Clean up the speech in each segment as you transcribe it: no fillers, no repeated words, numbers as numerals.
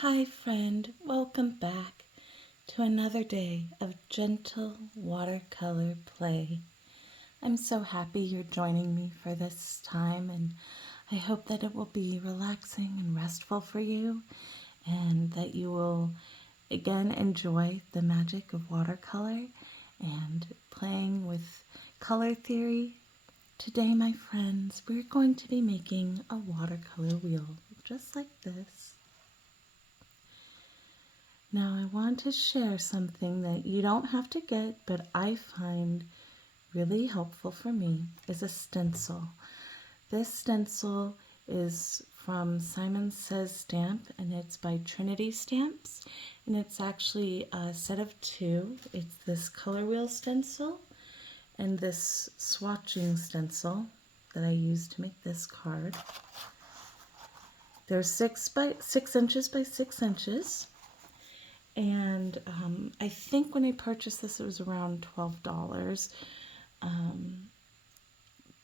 Hi friend, welcome back to another day of gentle watercolor play. I'm so happy you're joining me for this time, and I hope that it will be relaxing and restful for you and that you will again enjoy the magic of watercolor and playing with color theory. Today, my friends, we're going to be making a watercolor wheel just like this. Now I want to share something that you don't have to get, but I find really helpful for me, is a stencil. This stencil is from Simon Says Stamp, and it's by Trinity Stamps, and it's actually a set of two. It's this color wheel stencil and this swatching stencil that I use to make this card. They're 6 inches by 6 inches. And I think when I purchased this, it was around $12.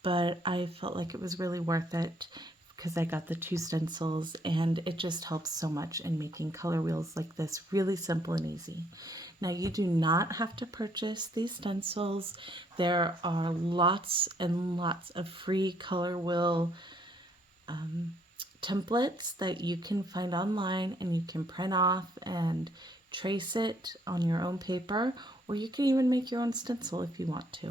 But I felt like it was really worth it because I got the two stencils, and it just helps so much in making color wheels like this really simple and easy. Now, you do not have to purchase these stencils. There are lots and lots of free color wheel templates that you can find online, and you can print off and trace it on your own paper, or you can even make your own stencil if you want to.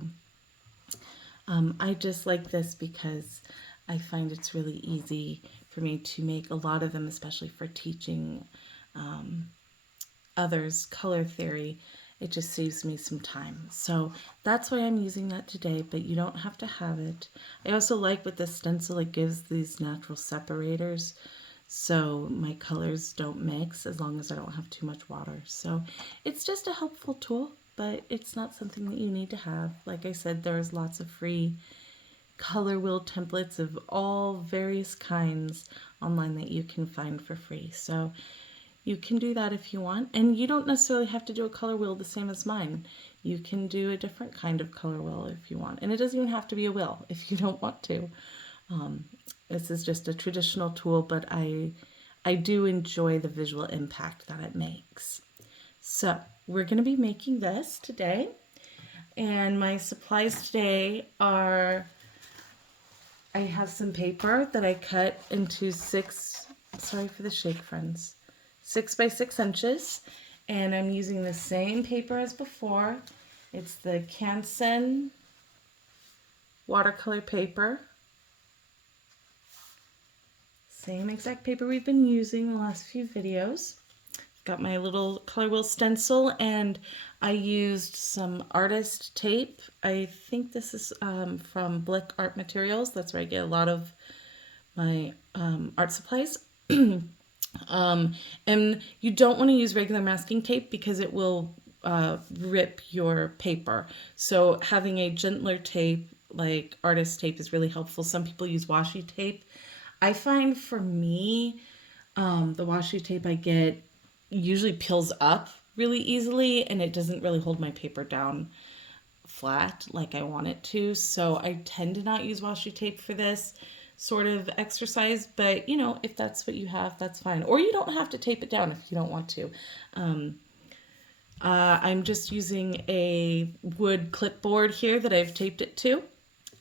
I just like this because I find it's really easy for me to make a lot of them, especially for teaching others color theory. It just saves me some time. So that's why I'm using that today, but you don't have to have it. I also like with the stencil, it gives these natural separators so my colors don't mix as long as I don't have too much water. So it's just a helpful tool, but it's not something that you need to have. Like I said, there's lots of free color wheel templates of all various kinds online that you can find for free. So you can do that if you want, and you don't necessarily have to do a color wheel the same as mine. You can do a different kind of color wheel if you want, and it doesn't even have to be a wheel if you don't want to. This is just a traditional tool, but I do enjoy the visual impact that it makes. So we're going to be making this today, and my supplies today are, I have some paper that I cut into 6 by 6 inches, and I'm using the same paper as before. It's the cyan watercolor paper. Same exact paper we've been using the last few videos. Got my little color wheel stencil, and I used some artist tape. I think this is from Blick Art Materials. That's where I get a lot of my art supplies. And you don't want to use regular masking tape because it will rip your paper. So having a gentler tape like artist tape is really helpful. Some people use washi tape. I find for me, the washi tape I get usually peels up really easily, and it doesn't really hold my paper down flat like I want it to. So I tend to not use washi tape for this sort of exercise, but you know, if that's what you have, that's fine. Or you don't have to tape it down if you don't want to. I'm just using a wood clipboard here that I've taped it to.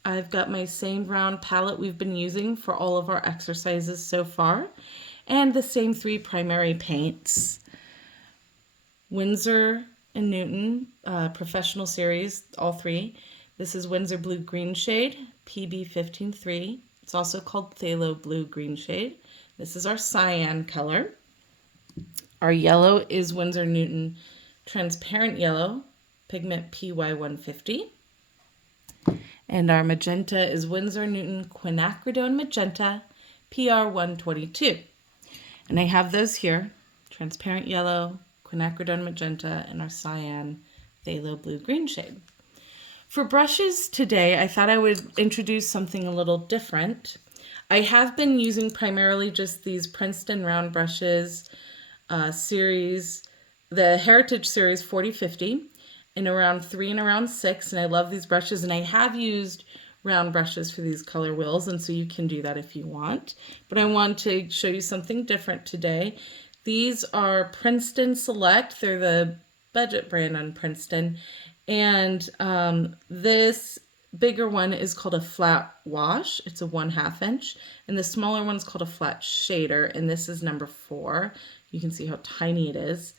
I've got my same round palette we've been using for all of our exercises so far, and the same 3 primary paints. Winsor and Newton, professional series, all 3. This is Winsor Blue Green Shade, PB 153. It's also called Phthalo Blue Green Shade. This is our cyan color. Our yellow is Winsor Newton Transparent Yellow, pigment PY 150. And our magenta is Winsor Newton Quinacridone Magenta, PR 122. And I have those here, transparent yellow, quinacridone magenta, and our cyan phthalo blue green shade. For brushes today, I thought I would introduce something a little different. I have been using primarily just these Princeton round brushes series, the Heritage Series 4050. In around 3 and around 6, and I love these brushes, and I have used round brushes for these color wheels, and so you can do that if you want. But I want to show you something different today. These are Princeton Select. They're the budget brand on Princeton. And this bigger one is called a flat wash. It's a 1/2 inch. And the smaller one is called a flat shader. And this is number 4. You can see how tiny it is.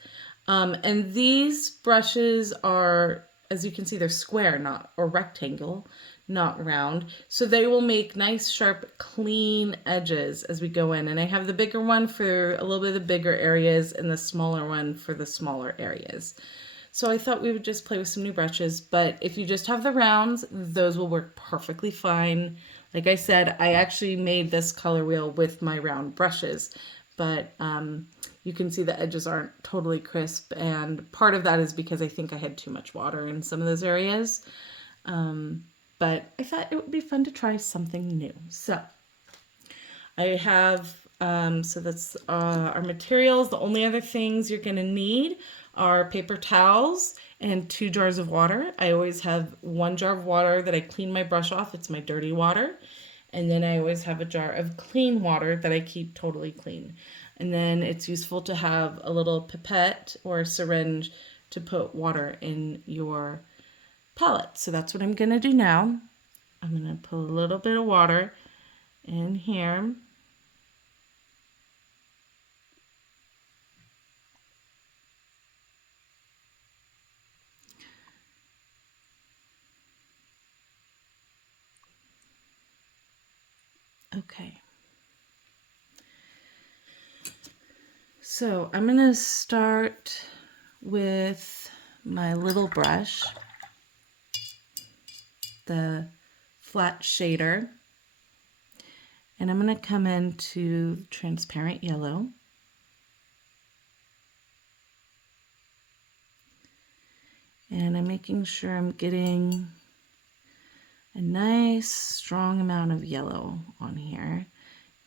And these brushes are, as you can see, they're square, not or rectangle, not round. So they will make nice, sharp, clean edges as we go in. And I have the bigger one for a little bit of the bigger areas and the smaller one for the smaller areas. So I thought we would just play with some new brushes, but if you just have the rounds, those will work perfectly fine. Like I said, I actually made this color wheel with my round brushes, but you can see the edges aren't totally crisp, and part of that is because I think I had too much water in some of those areas. But I thought it would be fun to try something new. So I have, so that's our materials. The only other things you're gonna need are paper towels and 2 jars of water. I always have 1 jar of water that I clean my brush off. It's my dirty water. And then I always have a jar of clean water that I keep totally clean. And then it's useful to have a little pipette or a syringe to put water in your palette. So that's what I'm gonna do now. I'm gonna put a little bit of water in here. Okay. So I'm gonna start with my little brush, the flat shader, and I'm gonna come into transparent yellow. And I'm making sure I'm getting a nice strong amount of yellow on here.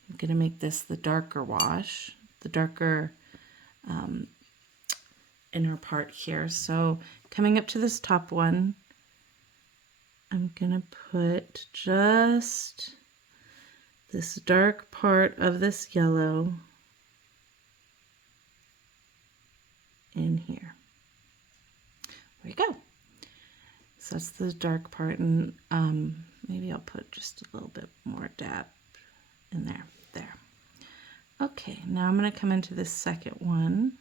I'm gonna make this the darker wash, the darker inner part here. So coming up to this top one, I'm gonna put just this dark part of this yellow in here. There we go. So that's the dark part, and maybe I'll put just a little bit more dab in there. There. Okay, now I'm going to come into this second one.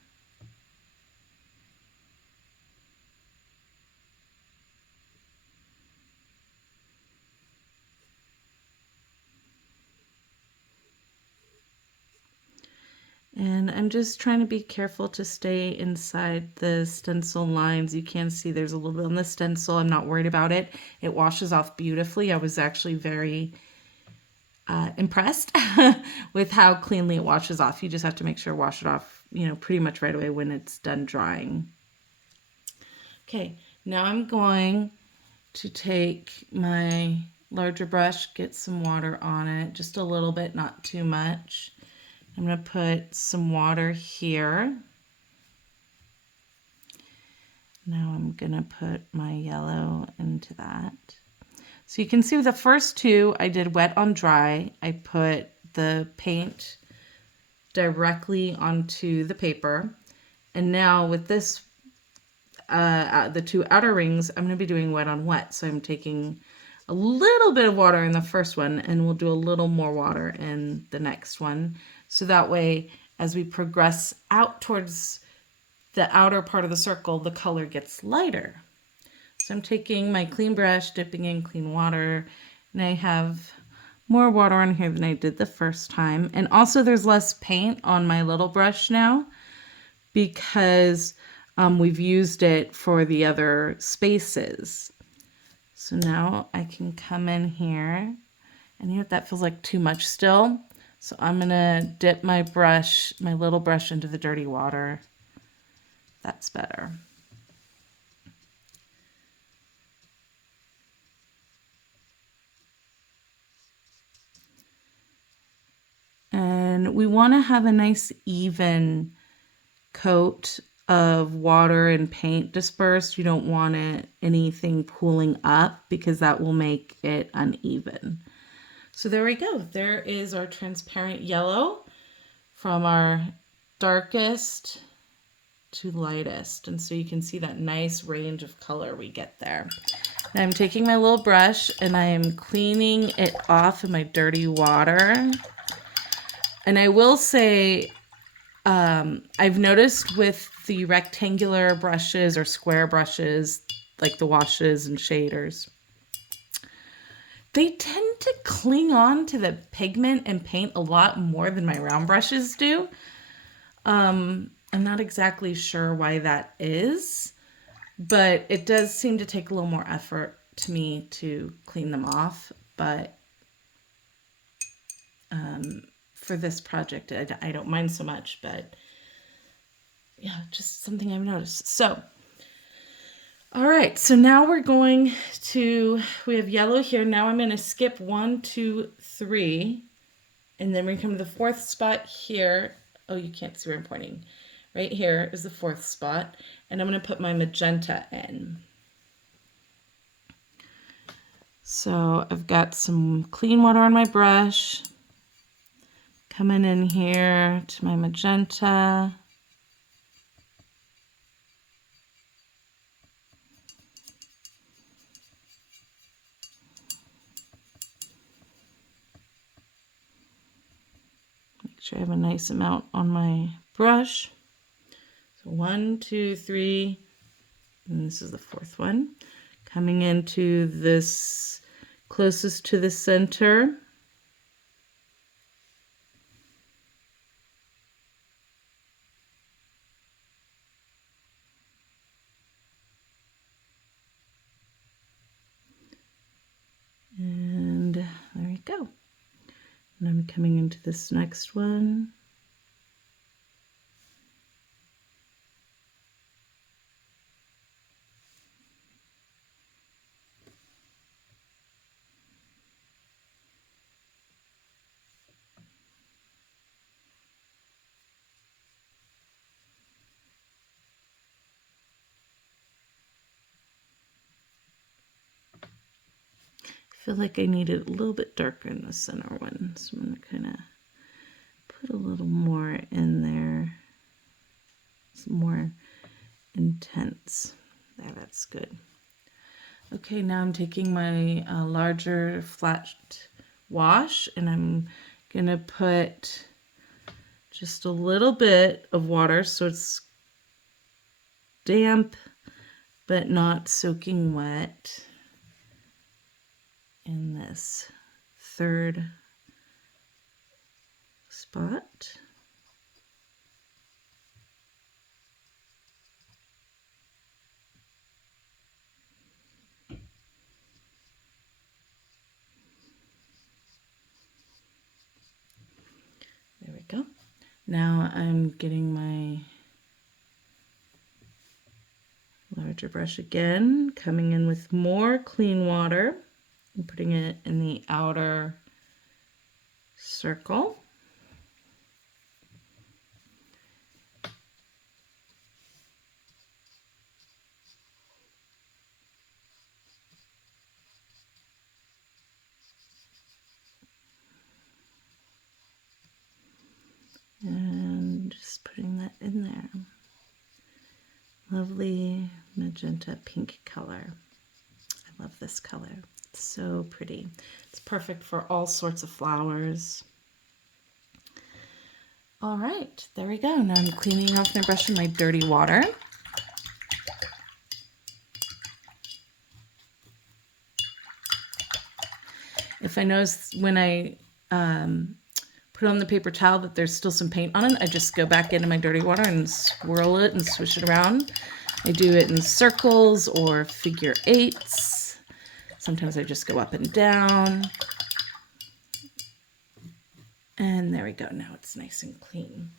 And I'm just trying to be careful to stay inside the stencil lines. You can see there's a little bit on the stencil. I'm not worried about it. It washes off beautifully. I was actually very impressed with how cleanly it washes off. You just have to make sure to wash it off, you know, pretty much right away when it's done drying. Okay, now I'm going to take my larger brush, get some water on it, just a little bit, not too much. I'm going to put some water here. Now I'm going to put my yellow into that. So you can see the first two I did wet on dry. I put the paint directly onto the paper. And now with this, the 2 outer rings, I'm going to be doing wet on wet. So I'm taking a little bit of water in the first one, and we'll do a little more water in the next one. So that way, as we progress out towards the outer part of the circle, the color gets lighter. So I'm taking my clean brush, dipping in clean water, and I have more water on here than I did the first time. And also there's less paint on my little brush now because we've used it for the other spaces. So now I can come in here, and you know what, that feels like too much still. So I'm gonna dip my brush, my little brush, into the dirty water. That's better. And we want to have a nice even coat of water and paint dispersed. You don't want anything pooling up because that will make it uneven. So there we go. There is our transparent yellow from our darkest to lightest. And so you can see that nice range of color we get there. And I'm taking my little brush and I am cleaning it off in my dirty water. And I will say, I've noticed with the rectangular brushes or square brushes, like the washes and shaders, they tend to cling on to the pigment and paint a lot more than my round brushes do. I'm not exactly sure why that is, but it does seem to take a little more effort to me to clean them off. But for this project, I don't mind so much, but yeah, just something I've noticed. So, all right, so now we're going to, we have yellow here. Now I'm going to skip 1, 2, 3, and then we come to the fourth spot here. Oh, you can't see where I'm pointing. Right here is the fourth spot, and I'm going to put my magenta in. So I've got some clean water on my brush, coming in here to my magenta. Make sure I have a nice amount on my brush. So 1, 2, 3, and this is the fourth one. Coming into this closest to the center. And there we go. And I'm coming into this next one. I feel like I need it a little bit darker in the center one, so I'm going to kind of put a little more in there. It's more intense. There, that's good. Okay, now I'm taking my larger flat wash and I'm going to put just a little bit of water so it's damp but not soaking wet in this third spot. There we go. Now I'm getting my larger brush again, coming in with more clean water and putting it in the outer circle. And just putting that in there. Lovely magenta pink color. I love this color. It's so pretty. It's perfect for all sorts of flowers. All right, there we go. Now I'm cleaning off my brush in my dirty water. If I notice when I put on the paper towel that there's still some paint on it, I just go back into my dirty water and swirl it and swish it around. I do it in circles or figure eights. Sometimes I just go up and down. And there we go. Now it's nice and clean.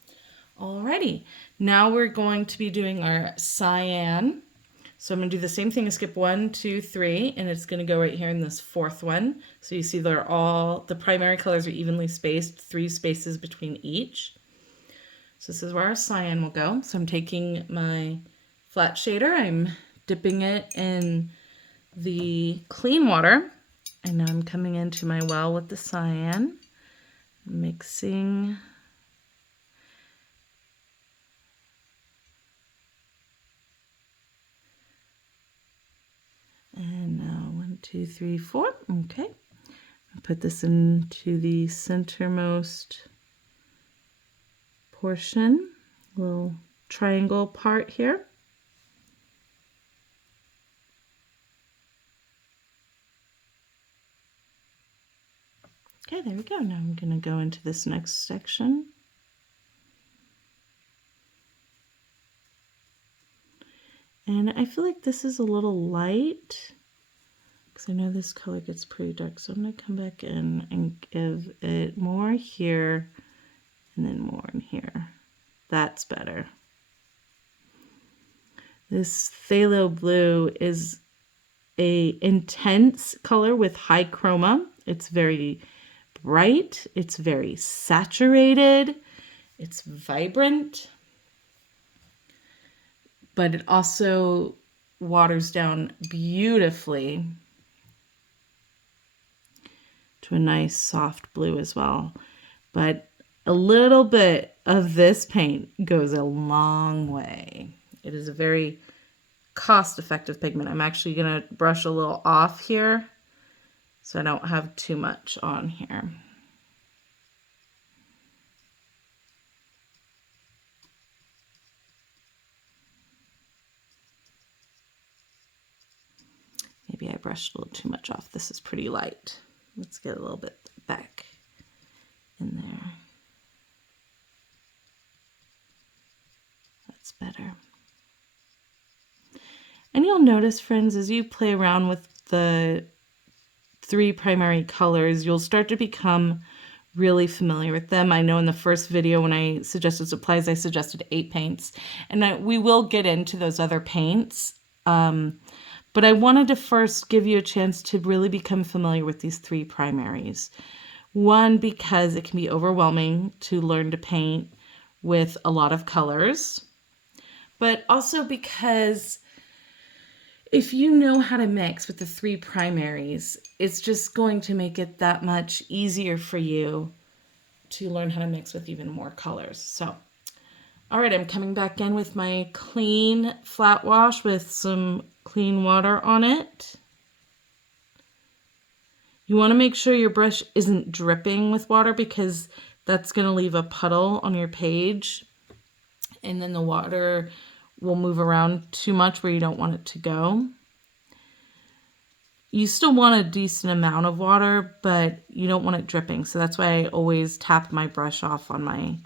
Alrighty, now we're going to be doing our cyan. So I'm going to do the same thing and skip 1, 2, 3, and it's going to go right here in this fourth one. So you see they're all, the primary colors are evenly spaced, 3 spaces between each. So this is where our cyan will go. So I'm taking my flat shader, I'm dipping it in the clean water, and now I'm coming into my well with the cyan, mixing 2, 3, 4. Okay. Put this into the centermost portion, little triangle part here. Okay, there we go. Now I'm going to go into this next section. And I feel like this is a little light because I know this color gets pretty dark. So I'm going to come back in and give it more here and then more in here. That's better. This phthalo blue is a intense color with high chroma. It's very bright. It's very saturated. It's vibrant. But it also waters down beautifully to a nice soft blue as well. But a little bit of this paint goes a long way. It is a very cost-effective pigment. I'm actually going to brush a little off here so I don't have too much on here. Maybe I brushed a little too much off. This is pretty light. Let's get a little bit back in there. That's better. And you'll notice, friends, as you play around with the 3 primary colors, you'll start to become really familiar with them. I know in the first video when I suggested supplies, I suggested 8 paints. And we will get into those other paints. But I wanted to first give you a chance to really become familiar with these 3 primaries. One, because it can be overwhelming to learn to paint with a lot of colors. But also because if you know how to mix with the 3 primaries, it's just going to make it that much easier for you to learn how to mix with even more colors. So, all right, I'm coming back in with my clean flat wash with some clean water on it. You want to make sure your brush isn't dripping with water because that's going to leave a puddle on your page, and then the water will move around too much where you don't want it to go. You still want a decent amount of water, but you don't want it dripping. So that's why I always tap my brush off on my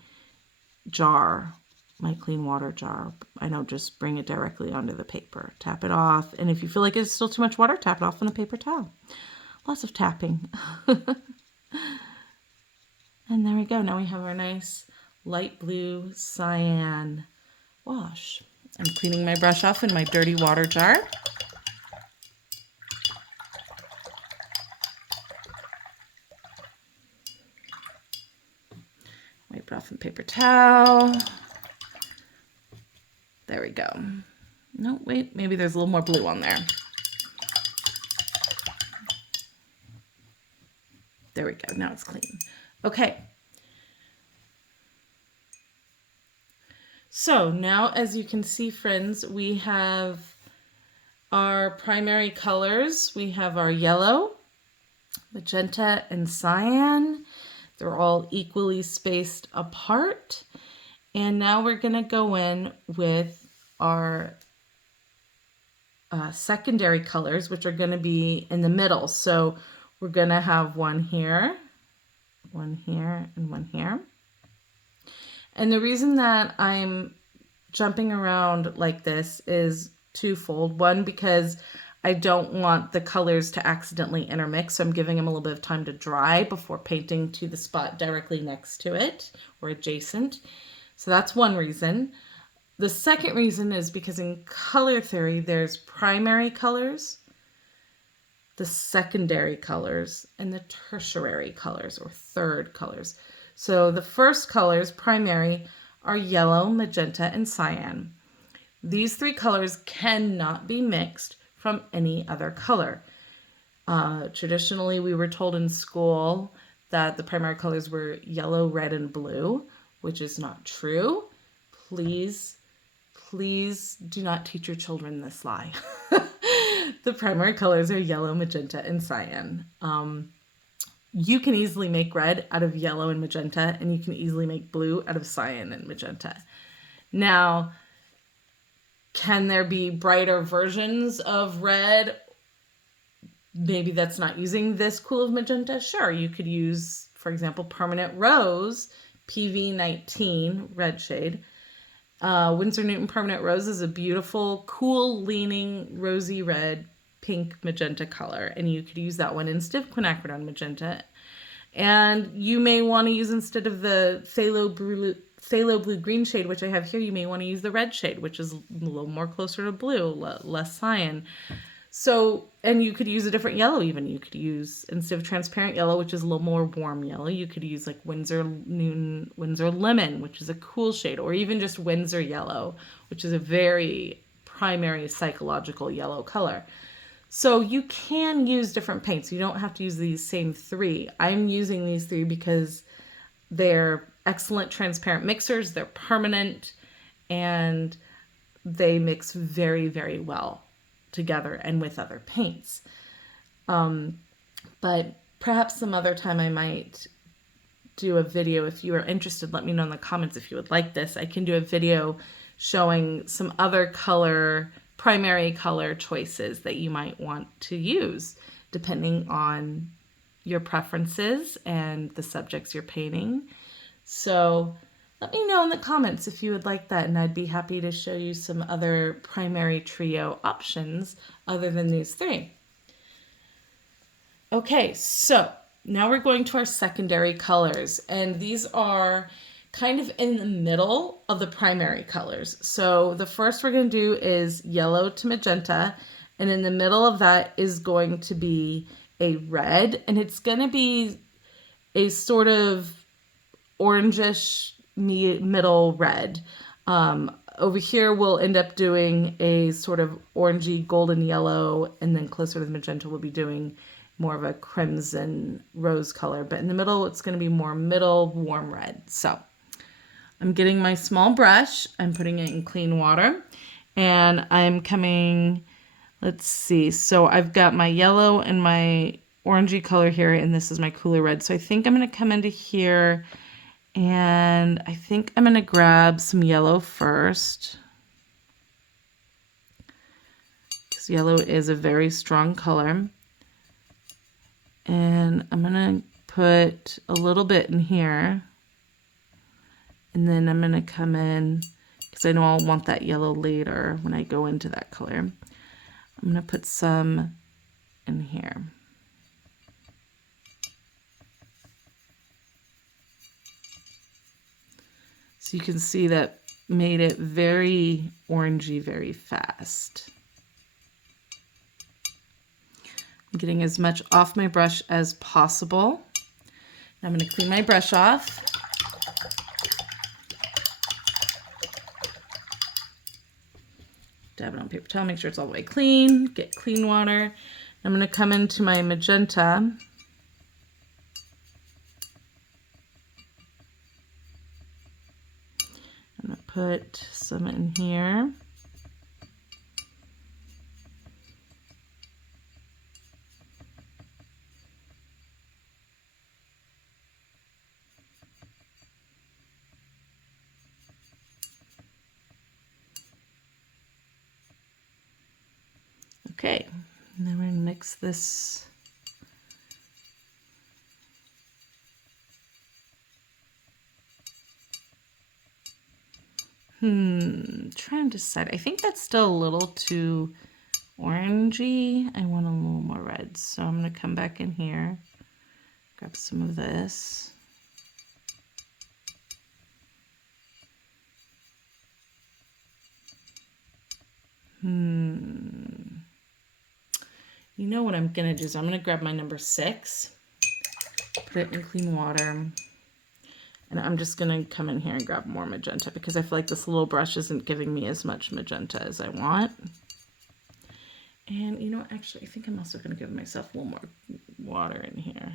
jar, my clean water jar. I don't just bring it directly onto the paper. Tap it off. And if you feel like it's still too much water, tap it off on a paper towel. Lots of tapping. And there we go. Now we have our nice light blue cyan wash. I'm cleaning my brush off in my dirty water jar. Wipe it off in paper towel. There we go. No, wait, maybe there's a little more blue on there. There we go. Now it's clean. Okay. So now, as you can see, friends, we have our primary colors. We have our yellow, magenta, and cyan. They're all equally spaced apart. And now we're going to go in with our secondary colors, which are going to be in the middle. So we're going to have one here, and one here. And the reason that I'm jumping around like this is twofold. One, because I don't want the colors to accidentally intermix, so I'm giving them a little bit of time to dry before painting to the spot directly next to it or adjacent. So that's one reason. The second reason is because in color theory, there's primary colors, the secondary colors, and the tertiary colors or third colors. So the first colors, primary, are yellow, magenta, and cyan. These 3 colors cannot be mixed from any other color. Traditionally, we were told in school that the primary colors were yellow, red, and blue, which is not true. Please do not teach your children this lie. The primary colors are yellow, magenta, and cyan. You can easily make red out of yellow and magenta, and you can easily make blue out of cyan and magenta. Now, can there be brighter versions of red? Maybe that's not using this cool of magenta. Sure, you could use, for example, Permanent Rose, PV19, red shade. Winsor Newton Permanent Rose is a beautiful, cool, leaning, rosy red, pink magenta color. And you could use that one instead of quinacridone magenta. And you may want to use, instead of the phthalo blue green shade, which I have here, you may want to use the red shade, which is a little more closer to blue, less cyan. So, and you could use a different yellow even. You could use, instead of transparent yellow, which is a little more warm yellow, you could use like Winsor Newton, Winsor Lemon, which is a cool shade, or even just Winsor Yellow, which is a very primary psychological yellow color. So you can use different paints. You don't have to use these same three. I'm using these three because they're excellent transparent mixers. They're permanent and they mix very, very well together and with other paints. But perhaps some other time I might do a video. If you are interested, let me know in the comments if you would like this. I can do a video showing some other primary color choices that you might want to use depending on your preferences and the subjects you're painting. So let me know in the comments if you would like that, and I'd be happy to show you some other primary trio options other than these three. Okay, so now we're going to our secondary colors, and these are kind of in the middle of the primary colors. So the first we're going to do is yellow to magenta, and in the middle of that is going to be a red, and it's going to be a sort of orangish middle red. Over here we'll end up doing a sort of orangey golden yellow, and then closer to the magenta we'll be doing more of a crimson rose color, but in the middle it's going to be more middle warm red. So I'm getting my small brush, I'm putting it in clean water, and I'm coming, let's see, so I've got my yellow and my orangey color here, and this is my cooler red. So I think I'm going to come into here, and I think I'm going to grab some yellow first, because yellow is a very strong color. And I'm going to put a little bit in here, and then I'm going to come in, because I know I'll want that yellow later when I go into that color. I'm going to put some in here. So you can see that made it very orangey very fast. I'm getting as much off my brush as possible. I'm going to clean my brush off. Dab it on paper towel, make sure it's all the way clean. Get clean water. I'm going to come into my magenta. I'm going to put some in here. Okay, and then we're going to mix this. Trying to decide. I think that's still a little too orangey. I want a little more red. So I'm going to come back in here, grab some of this. You know what I'm going to do is I'm going to grab my number 6, put it in clean water, and I'm just going to come in here and grab more magenta, because I feel like this little brush isn't giving me as much magenta as I want. And you know what, actually, I think I'm also going to give myself a little more water in here.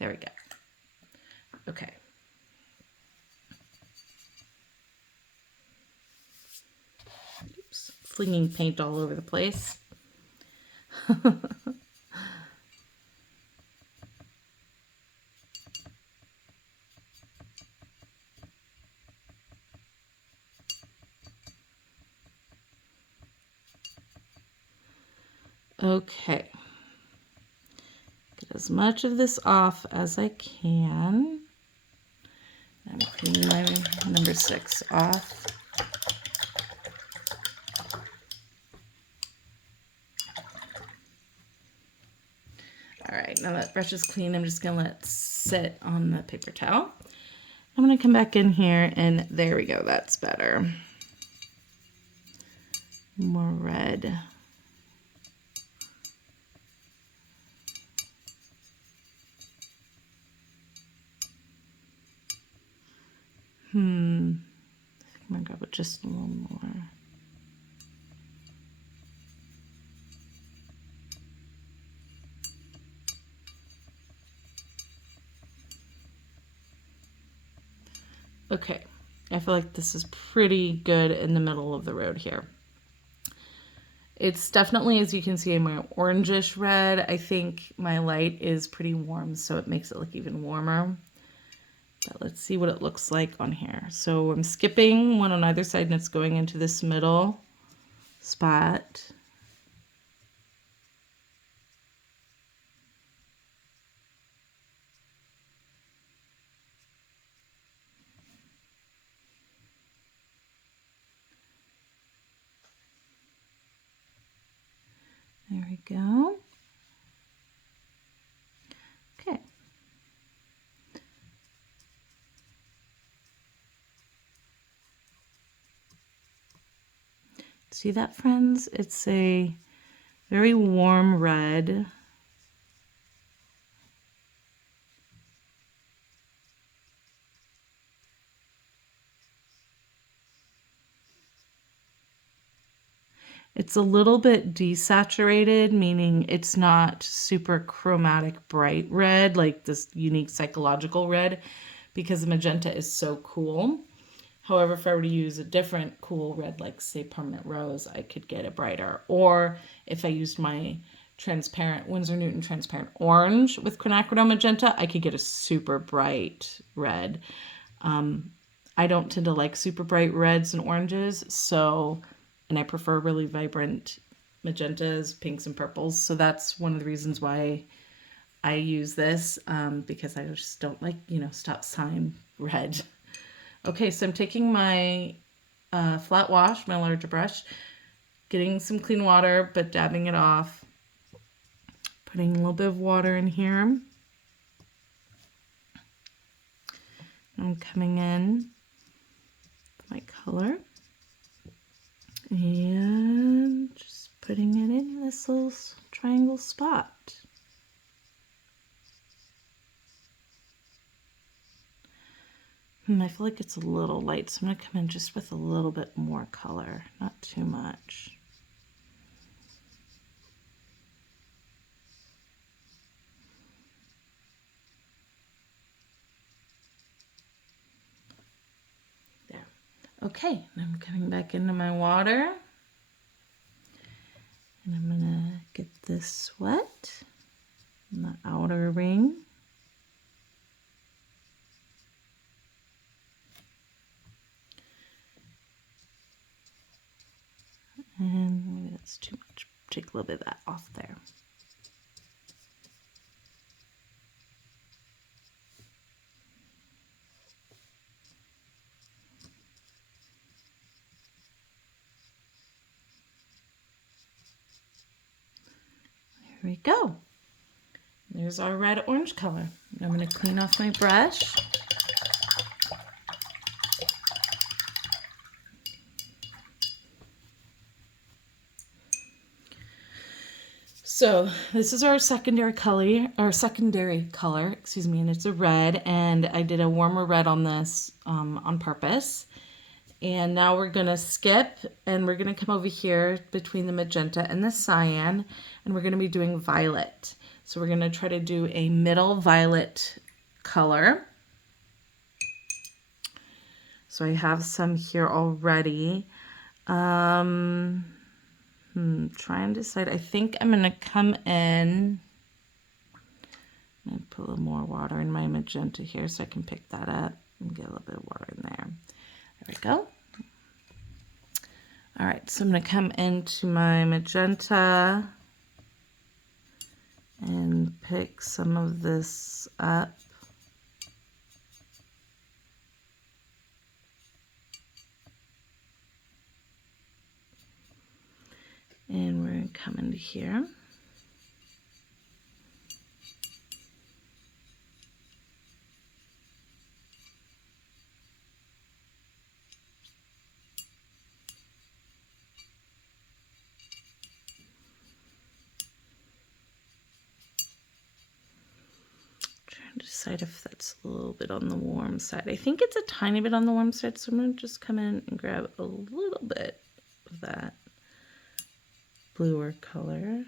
There we go. Okay. Oops. flinging paint all over the place. Okay. Get as much of this off as I can. I'm cleaning my number 6 off. All right, now that brush is clean, I'm just gonna let it sit on the paper towel. I'm gonna come back in here and there we go, that's better. More red. I think I'm gonna grab it just a little more. Okay, I feel like this is pretty good in the middle of the road here. It's definitely, as you can see, a more orangish red. I think my light is pretty warm, so it makes it look even warmer. But let's see what it looks like on here. So I'm skipping one on either side and it's going into this middle spot. There we go. Okay. See that, friends? It's a very warm red. It's a little bit desaturated, meaning it's not super chromatic bright red, like this unique psychological red, because the magenta is so cool. However, if I were to use a different cool red, like say permanent rose, I could get it brighter. Or if I used my transparent Winsor Newton transparent orange with quinacridone magenta, I could get a super bright red. I don't tend to like super bright reds and oranges, and I prefer really vibrant magentas, pinks, and purples. So that's one of the reasons why I use this, because I just don't like, stop sign red. Okay, so I'm taking my flat wash, my larger brush, getting some clean water, but dabbing it off. Putting a little bit of water in here. I'm coming in with my color. And just putting it in this little triangle spot. I feel like it's a little light, so I'm going to come in just with a little bit more color, not too much. There. Okay, I'm coming back into my water. And I'm going to get this wet in the outer ring. And maybe that's too much. Take a little bit of that off there. There we go. There's our red-orange color. I'm going to clean off my brush. So this is our secondary color, and it's a red, and I did a warmer red on this on purpose. And now we're gonna skip, and we're gonna come over here between the magenta and the cyan, and we're gonna be doing violet. So we're gonna try to do a middle violet color. So I have some here already. Try and decide. I think I'm going to come in and put a little more water in my magenta here so I can pick that up and get a little bit of water in there. There we go. All right, so I'm going to come into my magenta and pick some of this up. And we're going to come into here. Trying to decide if that's a little bit on the warm side. I think it's a tiny bit on the warm side, so I'm going to just come in and grab a little bit of that bluer color.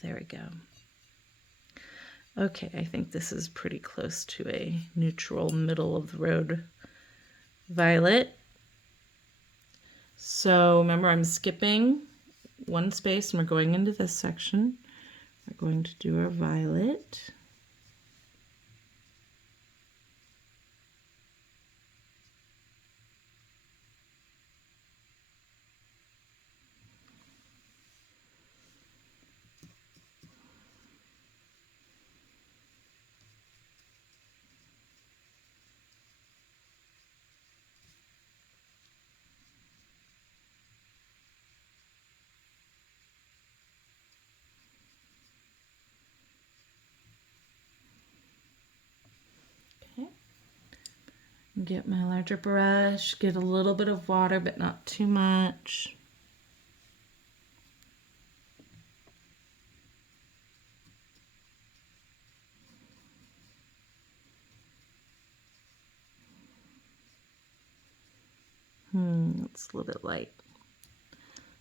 There we go. Okay, I think this is pretty close to a neutral middle of the road violet. So remember, I'm skipping one space and we're going into this section. We're going to do our violet. Get my larger brush, get a little bit of water, but not too much. It's a little bit light.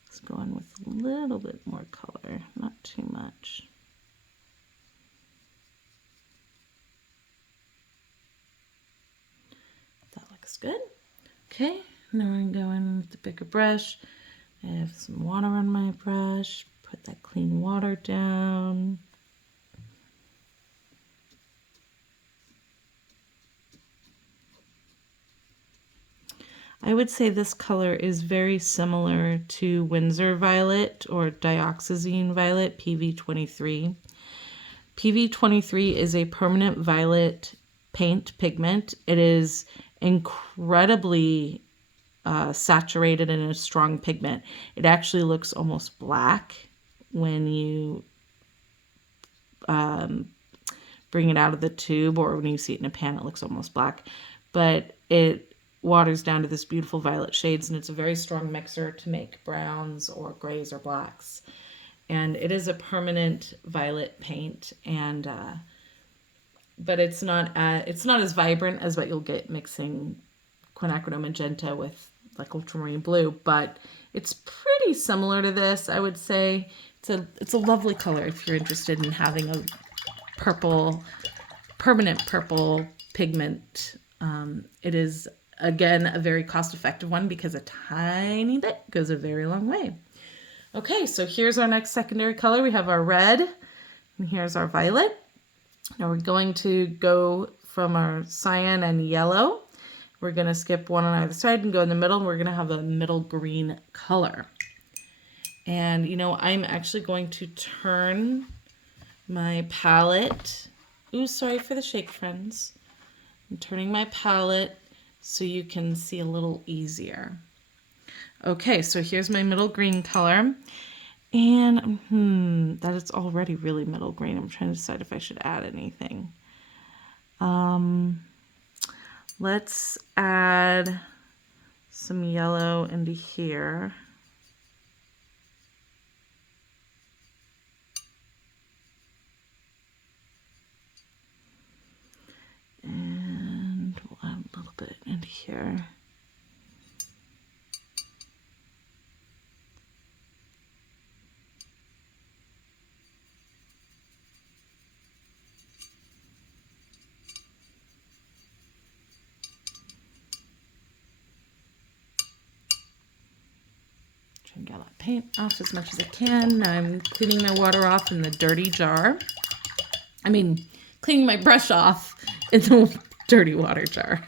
Let's go in with a little bit more color, not too much. That looks good. Okay, now I'm going to go in with the bigger brush. I have some water on my brush. Put that clean water down. I would say this color is very similar to Winsor Violet or Dioxazine Violet, PV23. PV23 is a permanent violet paint pigment. It is incredibly saturated in a strong pigment. It actually looks almost black when you bring it out of the tube, or when you see it in a pan, it looks almost black. But it waters down to this beautiful violet shades, and it's a very strong mixer to make browns or grays or blacks. And it is a permanent violet paint, and but it's not as vibrant as what you'll get mixing quinacridone magenta with like ultramarine blue, but it's pretty similar to this. I would say it's a lovely color if you're interested in having a permanent purple pigment. It is, again, a very cost-effective one because a tiny bit goes a very long way. Okay, so here's our next secondary color. We have our red, and here's our violet. Now we're going to go from our cyan and yellow. We're going to skip one on either side and go in the middle, and we're going to have a middle green color. And, you know, I'm actually going to turn my palette. Ooh, sorry for the shake, friends. I'm turning my palette so you can see a little easier. Okay, so here's my middle green color. And that is already really middle green. I'm trying to decide if I should add anything. Let's add some yellow into here. And we'll add a little bit into here. all that paint off as much as I can. Now I'm cleaning my water off in the dirty jar. I mean, cleaning my brush off in the dirty water jar.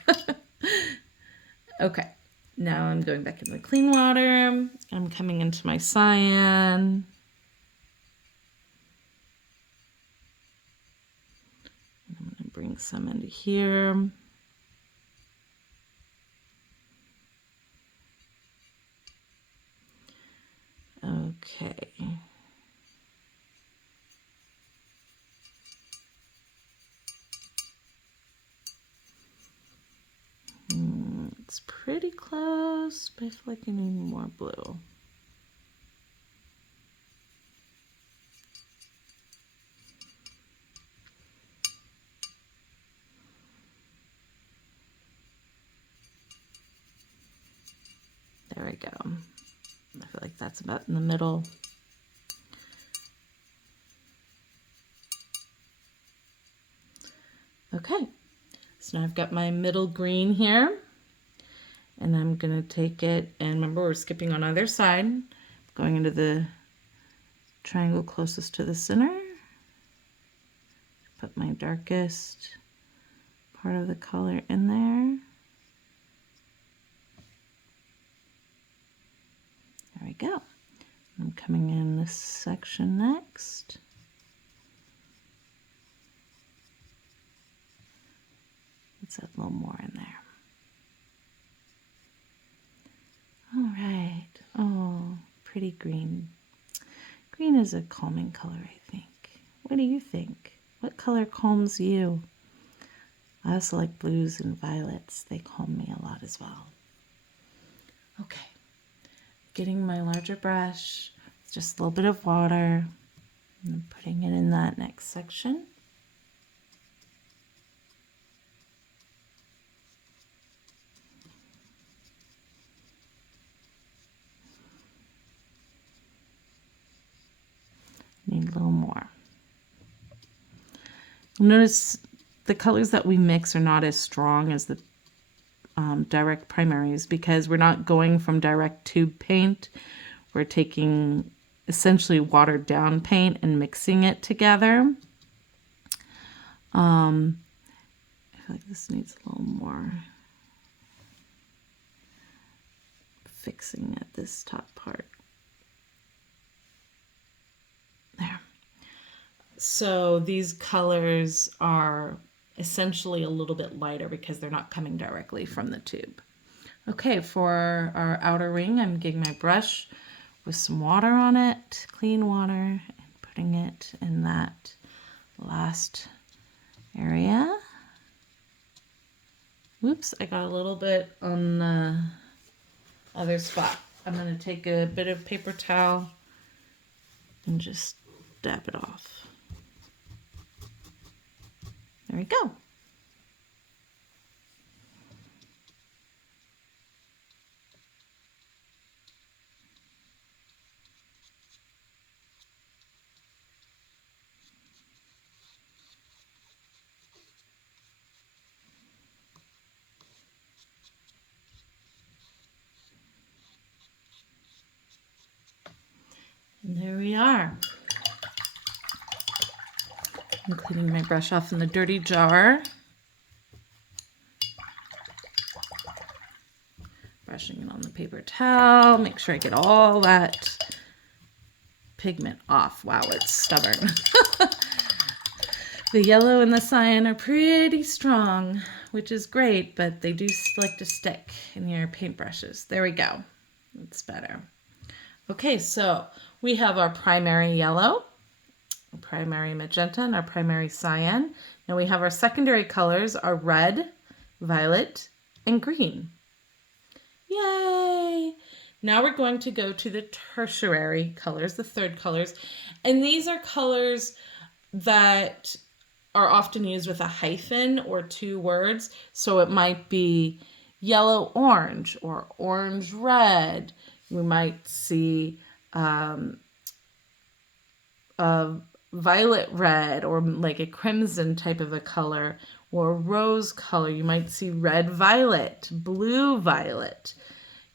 Okay, now I'm going back in the clean water. I'm coming into my cyan. I'm going to bring some into here. Okay. It's pretty close, but I feel like I need more blue. There we go. I feel like that's about in the middle. Okay, so now I've got my middle green here, and I'm gonna take it, and remember we're skipping on either side, going into the triangle closest to the center, put my darkest part of the color in there. There we go. I'm coming in this section next. Let's add a little more in there. All right. Oh, pretty green. Green is a calming color, I think. What do you think? What color calms you? I also like blues and violets. They calm me a lot as well. Okay. Getting my larger brush, just a little bit of water, and putting it in that next section. Need a little more. Notice the colors that we mix are not as strong as the direct primaries because we're not going from direct tube paint. We're taking essentially watered down paint and mixing it together. I feel like this needs a little more fixing at this top part. There. So these colors are essentially a little bit lighter because they're not coming directly from the tube. Okay, for our outer ring, I'm getting my brush with some water on it, clean water, and putting it in that last area. Whoops, I got a little bit on the other spot. I'm going to take a bit of paper towel and just dab it off. There we go. And there we are. I'm cleaning my brush off in the dirty jar. Brushing it on the paper towel. Make sure I get all that pigment off. Wow, it's stubborn. The yellow and the cyan are pretty strong, which is great, but they do like to stick in your paintbrushes. There we go. That's better. Okay, so we have our primary yellow, our primary magenta, and our primary cyan. Now we have our secondary colors are red, violet, and green. Yay! Now we're going to go to the tertiary colors, the third colors. And these are colors that are often used with a hyphen or two words. So it might be yellow orange or orange red. We might see a violet red or like a crimson type of a color or a rose color. You might see red violet, blue violet.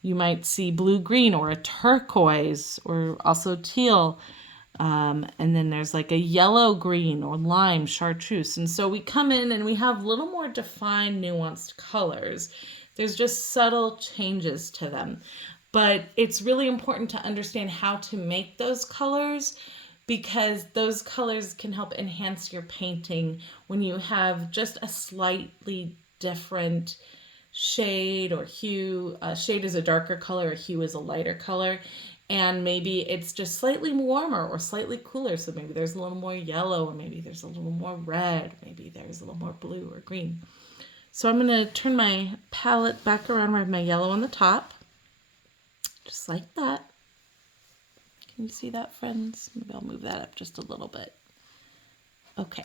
You might see blue-green or a turquoise or also teal. And then there's like a yellow-green or lime chartreuse. And so we come in and we have a little more defined, nuanced colors. There's just subtle changes to them. But it's really important to understand how to make those colors, because those colors can help enhance your painting when you have just a slightly different shade or hue. Shade is a darker color, a hue is a lighter color. And maybe it's just slightly warmer or slightly cooler. So maybe there's a little more yellow, or maybe there's a little more red, maybe there's a little more blue or green. So I'm going to turn my palette back around where I have my yellow on the top. Just like that. Can you see that, friends? Maybe I'll move that up just a little bit. Okay.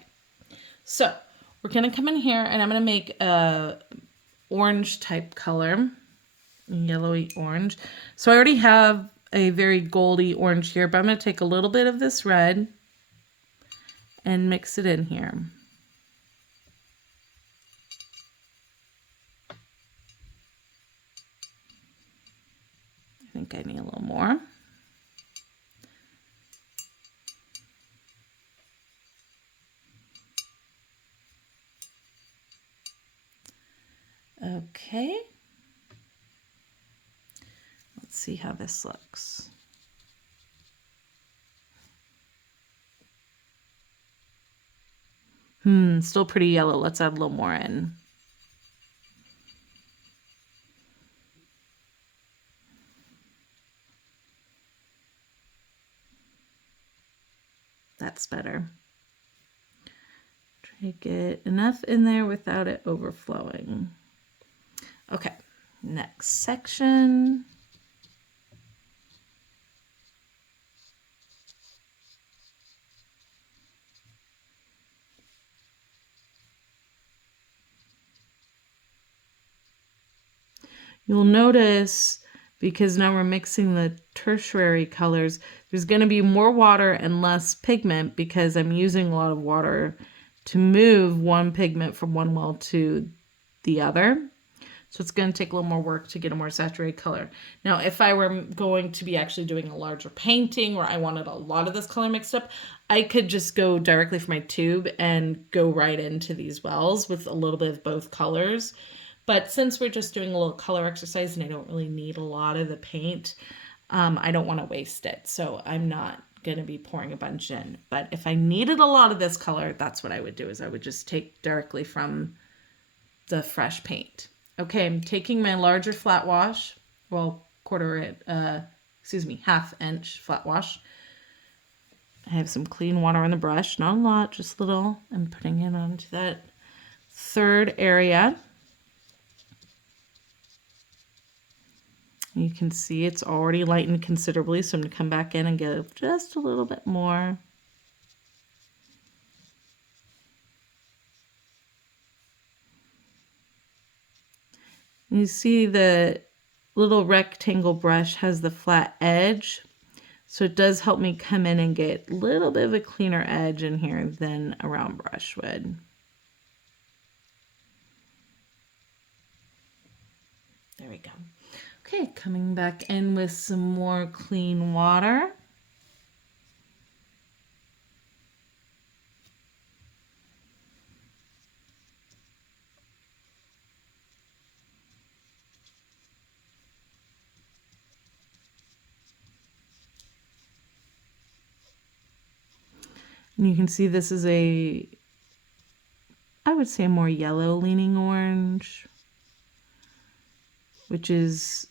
So we're going to come in here and I'm going to make a orange type color, yellowy orange. So I already have a very goldy orange here, but I'm going to take a little bit of this red and mix it in here. I think I need a little more. Okay. Let's see how this looks. Still pretty yellow. Let's add a little more in. That's better. Try to get enough in there without it overflowing. Okay, next section. You'll notice, because now we're mixing the tertiary colors, there's going to be more water and less pigment because I'm using a lot of water to move one pigment from one well to the other. So it's going to take a little more work to get a more saturated color. Now, if I were going to be actually doing a larger painting where I wanted a lot of this color mixed up, I could just go directly from my tube and go right into these wells with a little bit of both colors. But since we're just doing a little color exercise and I don't really need a lot of the paint, I don't want to waste it. So I'm not going to be pouring a bunch in. But if I needed a lot of this color, that's what I would do, is I would just take directly from the fresh paint. Okay, I'm taking my larger flat wash, well, half inch flat wash. I have some clean water on the brush, not a lot, just a little. I'm putting it onto that third area. You can see it's already lightened considerably, so I'm going to come back in and give just a little bit more. You see the little rectangle brush has the flat edge, so it does help me come in and get a little bit of a cleaner edge in here than a round brush would. There we go. Okay, coming back in with some more clean water. And you can see this is I would say a more yellow leaning orange, which is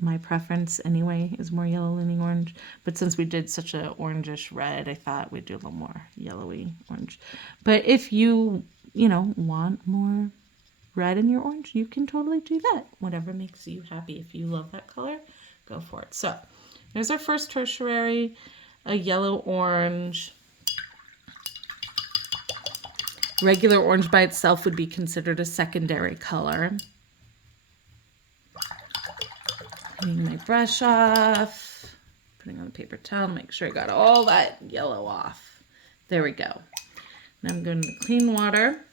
my preference anyway, is more yellow leaning orange. But since we did such a orangish red, I thought we'd do a little more yellowy orange. But if you want more red in your orange, you can totally do that. Whatever makes you happy. If you love that color, go for it. So there's our first tertiary, a yellow orange. Regular orange by itself would be considered a secondary color. Cleaning my brush off, putting on the paper towel to make sure I got all that yellow off. There we go. Now I'm going to clean water.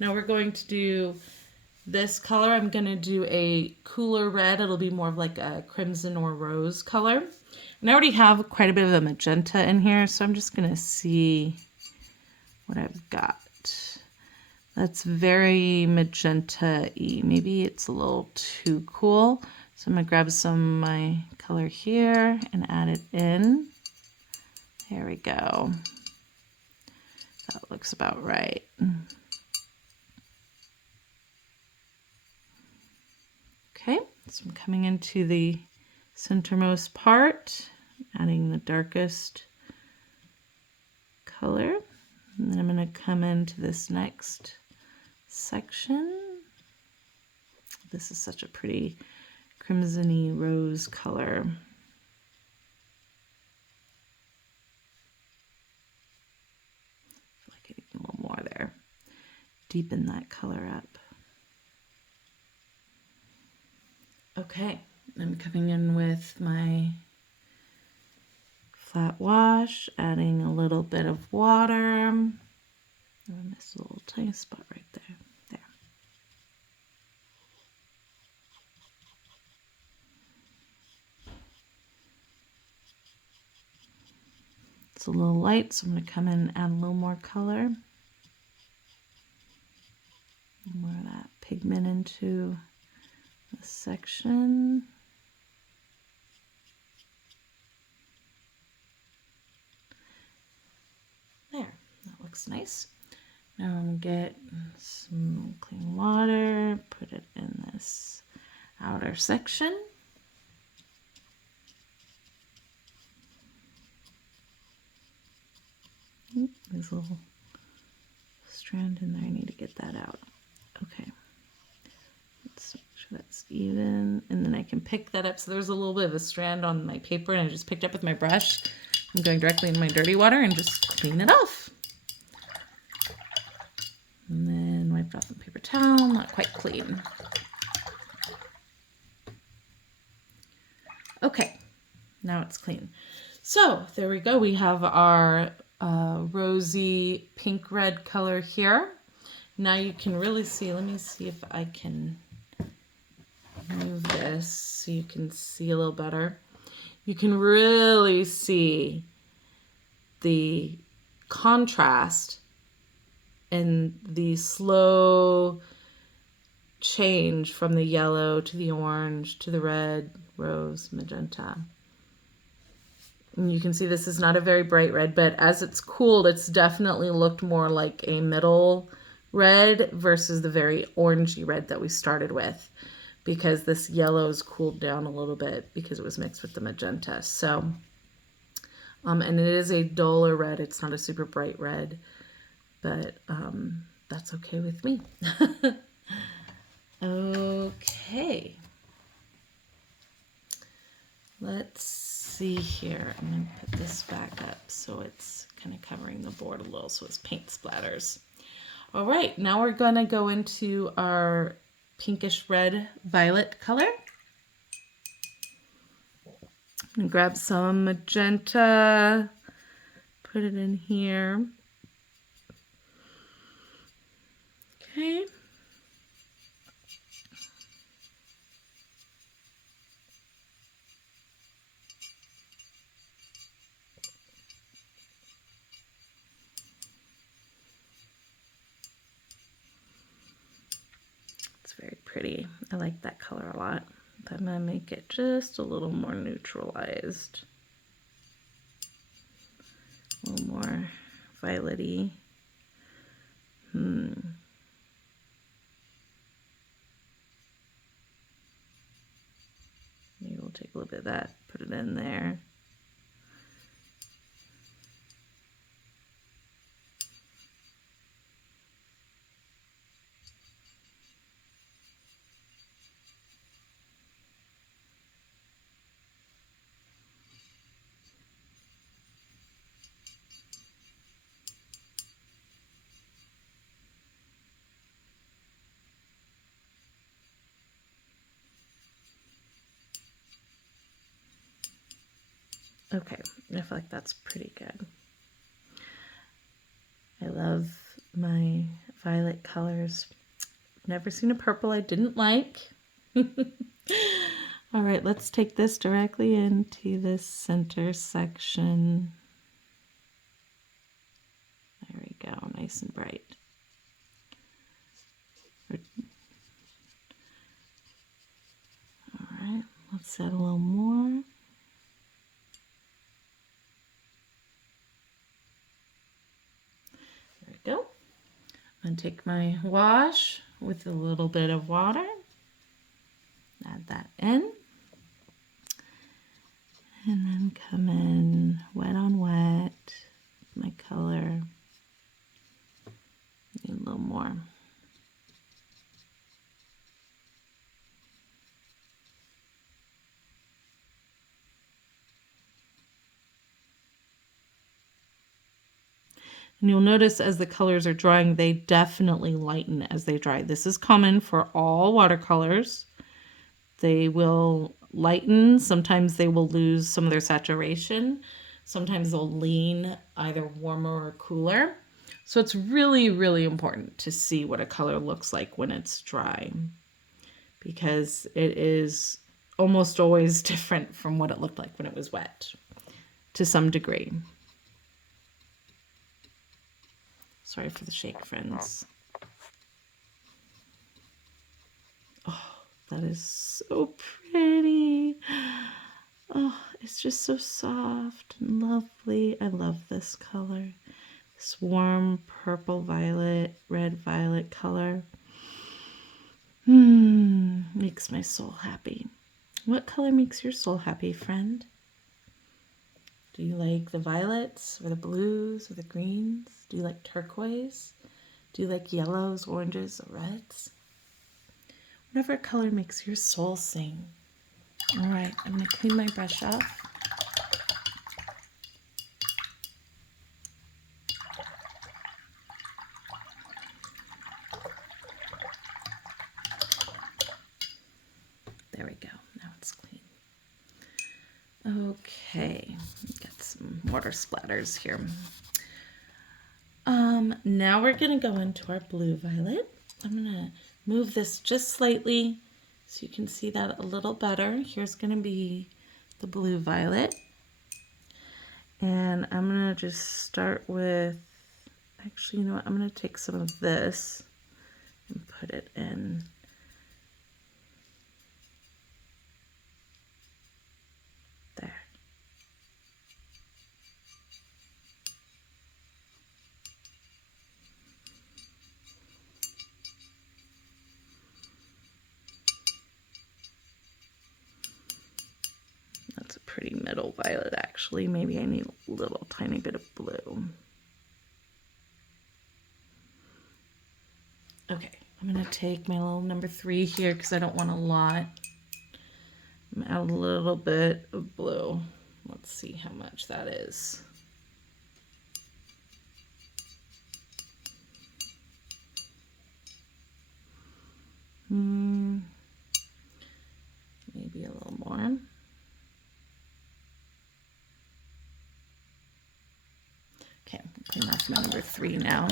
Now we're going to do This color, I'm going to do a cooler red. It'll be more of like a crimson or rose color. And I already have quite a bit of the magenta in here, so I'm just going to see what I've got. That's very magenta-y. Maybe it's a little too cool. So I'm going to grab some of my color here and add it in. There we go. That looks about right. Okay, so I'm coming into the centermost part, adding the darkest color. And then I'm going to come into this next section. This is such a pretty crimson-y rose color. I feel like I need a little more there. Deepen that color up. Okay, I'm coming in with my flat wash, adding a little bit of water. Oh, I missed a little tiny spot right there. There. It's a little light, so I'm going to come in and add a little more color. More of that pigment into this section. There, that looks nice. Now I'm going to get some clean water, put it in this outer section. There's a little strand in there. I need to get that out. Okay. Let's make sure that's even. And then I can pick that up. So there's a little bit of a strand on my paper, and I just picked up with my brush. I'm going directly in my dirty water and just clean it off. And then wipe it off with a paper towel. Not quite clean. Okay. Now it's clean. So there we go. We have our rosy pink red color here. Now you can really see, let me see if I can move this so you can see a little better. You can really see the contrast and the slow change from the yellow to the orange to the red, rose, magenta. And you can see this is not a very bright red, but as it's cooled, it's definitely looked more like a middle red versus the very orangey red that we started with, because this yellow's cooled down a little bit because it was mixed with the magenta. So, and it is a duller red. It's not a super bright red, but that's okay with me. Okay. Let's see here. I'm going to put this back up so it's kind of covering the board a little so it's paint splatters. All right, now we're going to go into our pinkish red violet color. I'm going to grab some magenta, put it in here. Okay. Very pretty. I like that color a lot. But I'm going to make it just a little more neutralized. A little more violet-y. Maybe we'll take a little bit of that, put it in there. Okay, I feel like that's pretty good. I love my violet colors. never seen a purple I didn't like. All right, let's take this directly into this center section. There we go, nice and bright. All right, let's add a little more. There we go. I'm going to take my wash with a little bit of water, add that in, and then come in wet on wet, my color, need a little more. And you'll notice as the colors are drying, they definitely lighten as they dry. This is common for all watercolors. They will lighten. Sometimes they will lose some of their saturation. Sometimes they'll lean either warmer or cooler. So it's really, really important to see what a color looks like when it's dry, because it is almost always different from what it looked like when it was wet to some degree. Sorry for the shake, friends. Oh, that is so pretty. Oh, it's just so soft and lovely. I love this color. This warm purple violet, red violet color. Makes my soul happy. What color makes your soul happy, friend? Do you like the violets or the blues or the greens? Do you like turquoise? Do you like yellows, oranges, or reds? Whatever color makes your soul sing. All right, I'm going to clean my brush off. There we go. Now it's clean. Okay, got some water splatters here. Now we're going to go into our blue violet. I'm going to move this just slightly so you can see that a little better. Here's going to be the blue violet. And I'm going to just start with, actually, you know what? I'm going to take some of this and put it in. There. That's a pretty middle violet, actually. Maybe I need a little tiny bit of blue. Okay, I'm going to take my little number 3 here because I don't want a lot. I'm gonna add a little bit of blue. Let's see how much that is. Maybe a little more. Okay, clean off my number 3 now.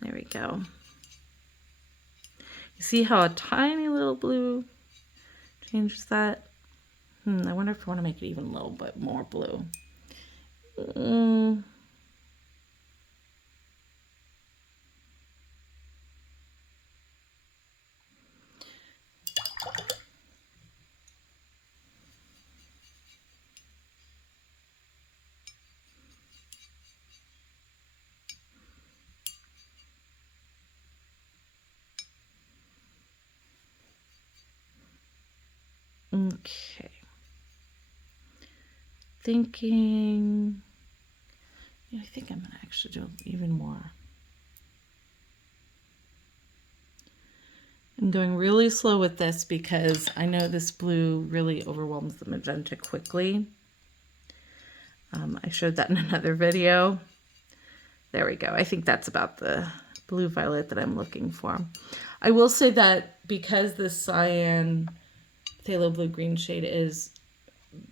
There we go. You see how a tiny little blue changes that? I wonder if I want to make it even a little bit more blue. Okay. Thinking, I think I'm going to actually do even more. I'm going really slow with this because I know this blue really overwhelms the magenta quickly. I showed that in another video. There we go. I think that's about the blue violet that I'm looking for. I will say that because this cyan phthalo blue green shade is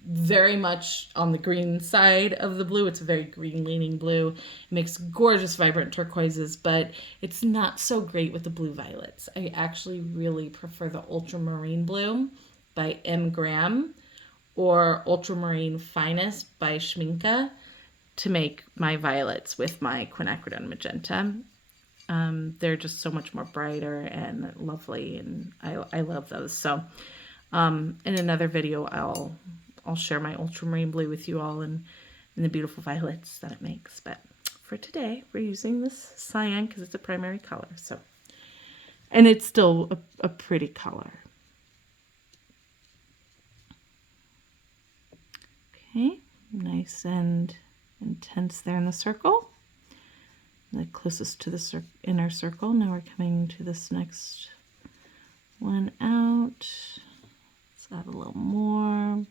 very much on the green side of the blue. It's a very green leaning blue. It makes gorgeous vibrant turquoises, but it's not so great with the blue violets. I actually really prefer the ultramarine blue by M. Graham or ultramarine finest by Schminke to make my violets with my quinacridone magenta. They're just so much more brighter and lovely, and I love those. So in another video, I'll share my ultramarine blue with you all and the beautiful violets that it makes. But for today, we're using this cyan because it's a primary color. So, and it's still a pretty color. Okay, nice and intense there in the circle. The closest to the inner circle. Now we're coming to this next one out. Let's add a little more.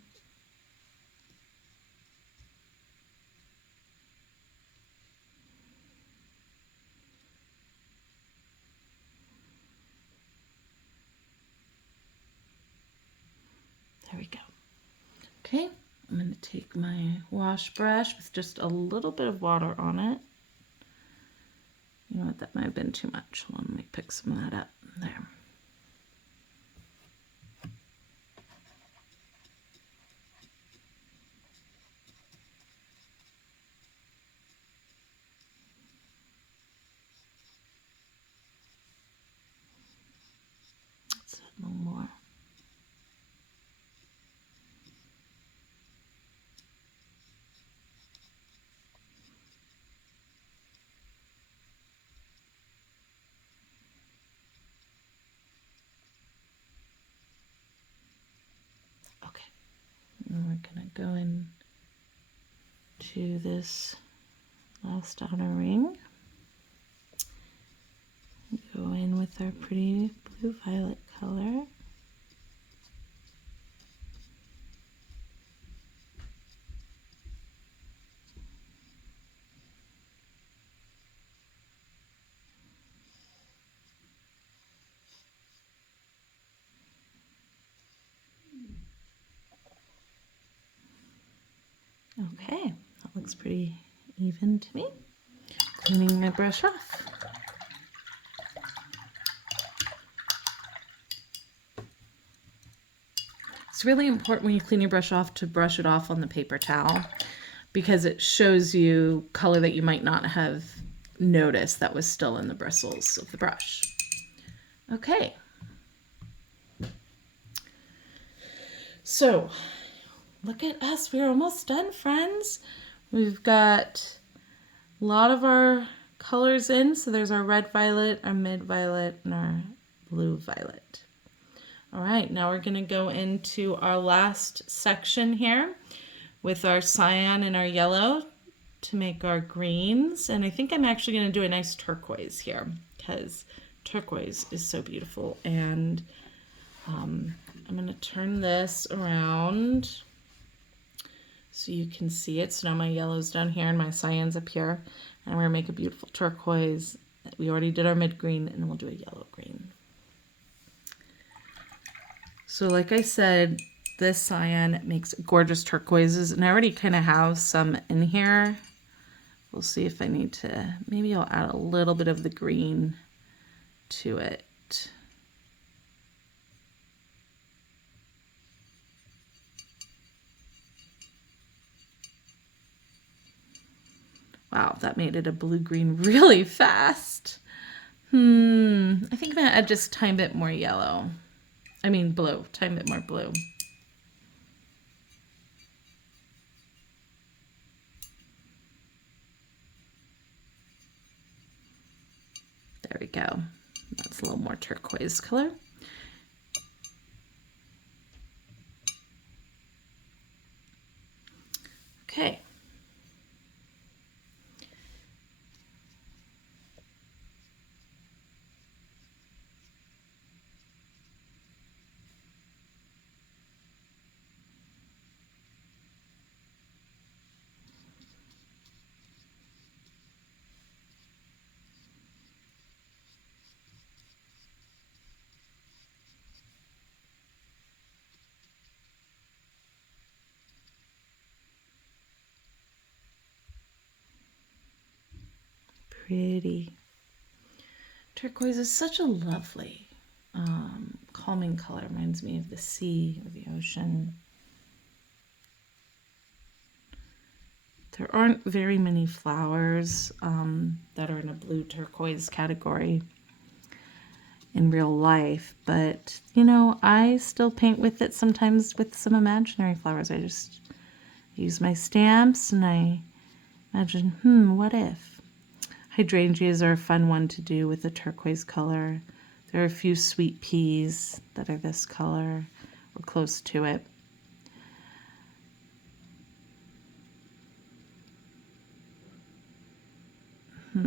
There we go. Okay, I'm going to take my wash brush with just a little bit of water on it. You know what, that might have been too much. Hold on, let me pick some of that up. There. Let's add a little more. Okay, and we're going to go in to this last outer ring. Go in with our pretty blue violet color. Okay, that looks pretty even to me. Cleaning my brush off. It's really important when you clean your brush off to brush it off on the paper towel because it shows you color that you might not have noticed that was still in the bristles of the brush. Okay. So, look at us. We're almost done, friends. We've got a lot of our colors in. So there's our red violet, our mid violet, and our blue violet. All right, now we're going to go into our last section here with our cyan and our yellow to make our greens. And I think I'm actually going to do a nice turquoise here because turquoise is so beautiful. And I'm going to turn this around so you can see it. So now my yellow's down here and my cyan's up here. And we're going to make a beautiful turquoise. We already did our mid green, and then we'll do a yellow green. So like I said, this cyan makes gorgeous turquoises, and I already kind of have some in here. We'll see if I need to, maybe I'll add a little bit of the green to it. Wow, that made it a blue-green really fast. I think I'm gonna add just a tiny bit more yellow. I mean blue, tiny bit more blue. There we go. That's a little more turquoise color. Okay. pretty. Turquoise is such a lovely, calming color. Reminds me of the sea or the ocean. There aren't very many flowers that are in a blue turquoise category in real life, but you know, I still paint with it sometimes with some imaginary flowers. I just use my stamps and I imagine, what if? Hydrangeas are a fun one to do with a turquoise color. There are a few sweet peas that are this color or close to it. I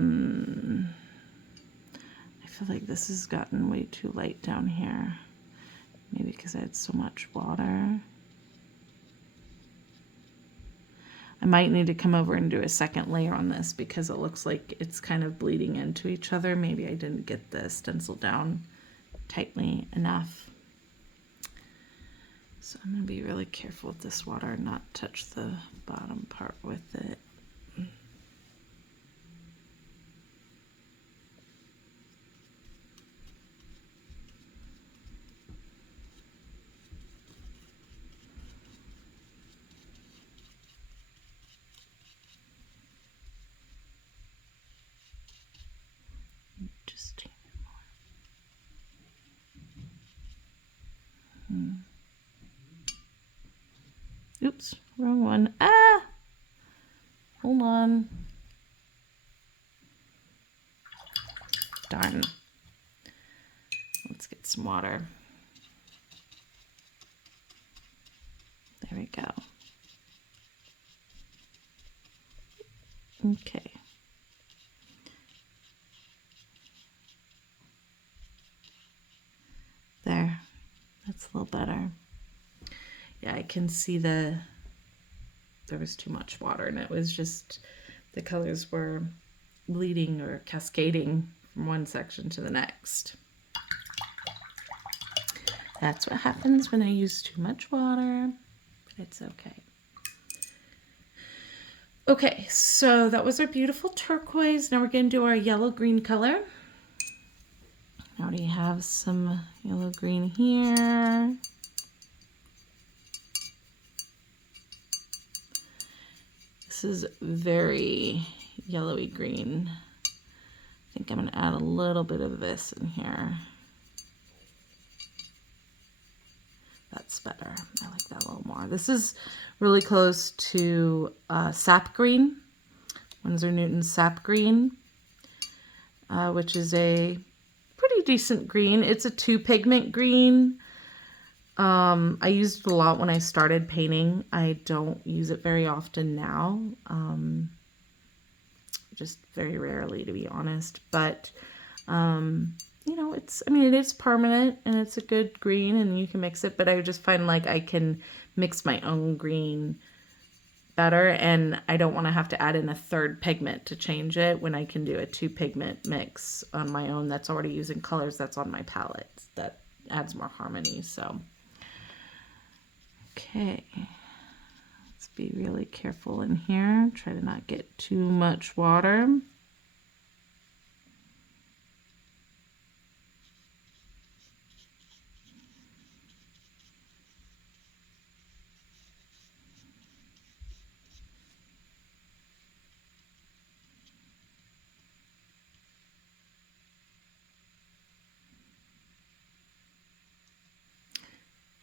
feel like this has gotten way too light down here. Maybe because I had so much water. I might need to come over and do a second layer on this because it looks like it's kind of bleeding into each other. Maybe I didn't get the stencil down tightly enough. So I'm going to be really careful with this water and not touch the bottom part with it. Just more. Oops, wrong one. Ah! Hold on. Darn. Let's get some water. There we go. Okay. There. That's a little better. Yeah, I can see there was too much water and it was just the colors were bleeding or cascading from one section to the next. That's what happens when I use too much water, but it's okay. Okay, so that was our beautiful turquoise. Now we're going to do our yellow-green color. I already have some yellow-green here. This is very yellowy green. I think I'm going to add a little bit of this in here. That's better. I like that a little more. This is really close to sap green, Winsor Newton sap green, which is a pretty decent green. It's a 2-pigment green. I used it a lot when I started painting. I don't use it very often now, just very rarely, to be honest. But you know, it is permanent and it's a good green and you can mix it, but I just find like I can mix my own green better and I don't want to have to add in a 3rd pigment to change it when I can do a 2-pigment mix on my own that's already using colors that's on my palette. That adds more harmony. So, okay, let's be really careful in here. Try to not get too much water.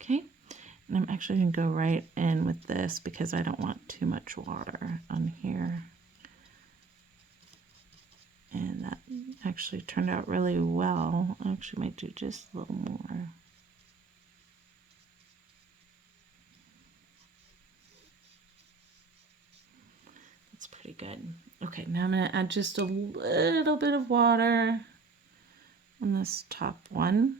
Okay, and I'm actually going to go right in with this because I don't want too much water on here. And that actually turned out really well. I actually might do just a little more. That's pretty good. Okay, now I'm going to add just a little bit of water on this top one.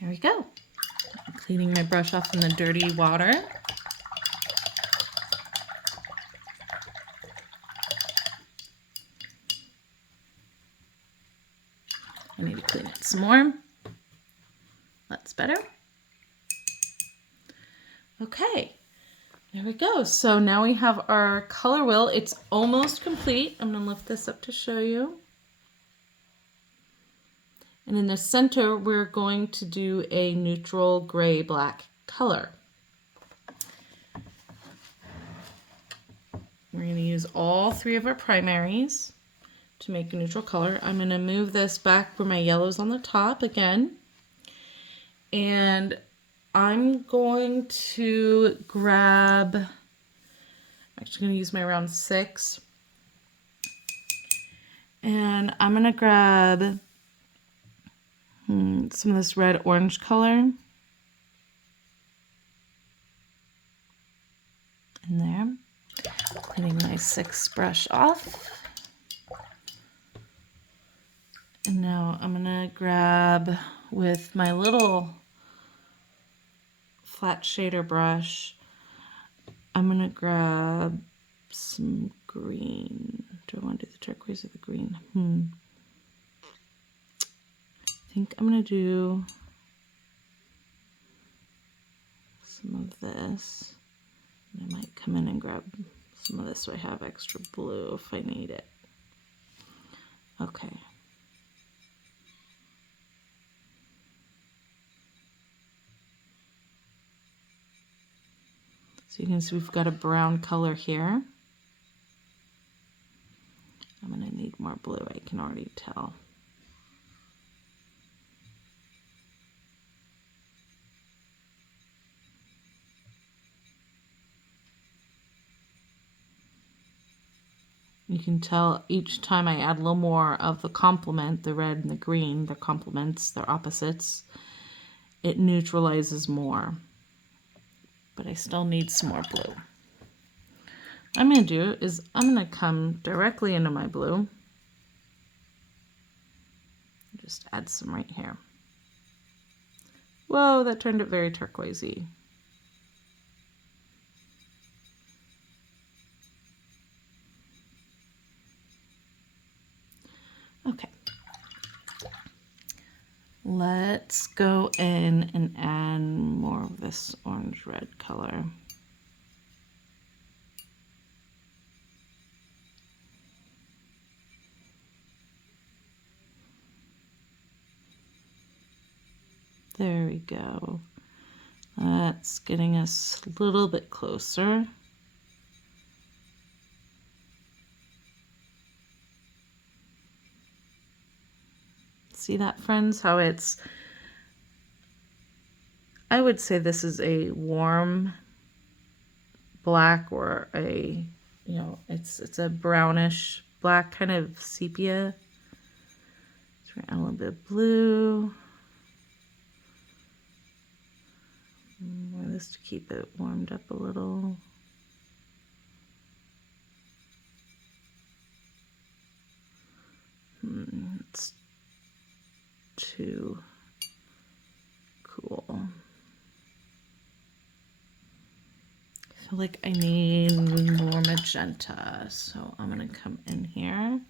There we go. I'm cleaning my brush off in the dirty water. I need to clean it some more. That's better. Okay, there we go. So now we have our color wheel. It's almost complete. I'm going to lift this up to show you. And in the center, we're going to do a neutral gray-black color. We're going to use all three of our primaries to make a neutral color. I'm going to move this back where my yellow's on the top again. And I'm going to grab, I'm actually going to use my round 6. And I'm going to grab some of this red-orange color in there. Cleaning my 6 brush off. And now I'm going to grab with my little flat shader brush, I'm going to grab some green. Do I want to do the turquoise or the green? I think I'm going to do some of this. And I might come in and grab some of this so I have extra blue if I need it. Okay. So you can see we've got a brown color here. I'm going to need more blue, I can already tell. You can tell each time I add a little more of the complement, the red and the green, they're complements, they're opposites, it neutralizes more. But I still need some more blue. What I'm going to do is I'm going to come directly into my blue. Just add some right here. Whoa, that turned it very turquoisey. Okay. Let's go in and add more of this orange-red color. There we go. That's getting us a little bit closer. See that, friends? How it's, I would say this is a warm black, or a, you know, it's a brownish black, kind of sepia. Let's add a little bit of blue. More of this to keep it warmed up a little. It's too cool. I feel like I need more magenta, so I'm going to come in here.